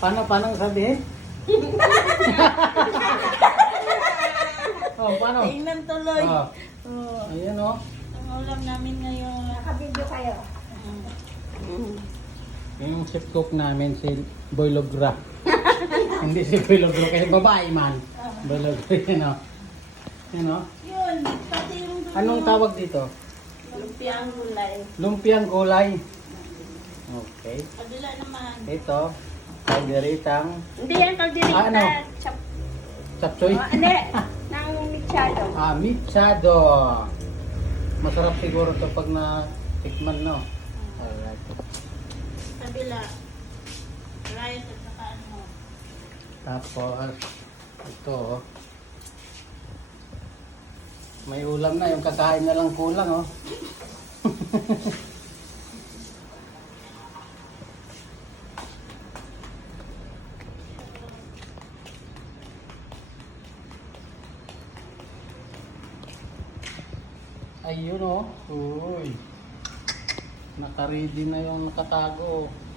Paano sabihin? Oh, paano? Tingnan tuloy. Oh. Oh. Ayan oh. Ang ulam namin ngayon. Nakabidyo kayo. Yung chef cook namin si Boy Logra. Hindi si Boy Logra kasi babae man. Boy Logra yun oh. Yun oh. Yun, pati yung Anong tawag dito? lumpiang gulay. Lumpiang gulay. Okay. Kabila naman. Ito, kalderitang Hindi yan kalderita. Ano? chapchoy. Hindi. Nang mixado. Mixado. Masarap siguro to pag na-tikman, no? Alright. Kabila. Rice at saka ano. Tapos, ito, oh. May ulam na, yung kakain na lang kulang, oh. Ayun, oh. Uy. Naka-ready na yung nakatago, oh.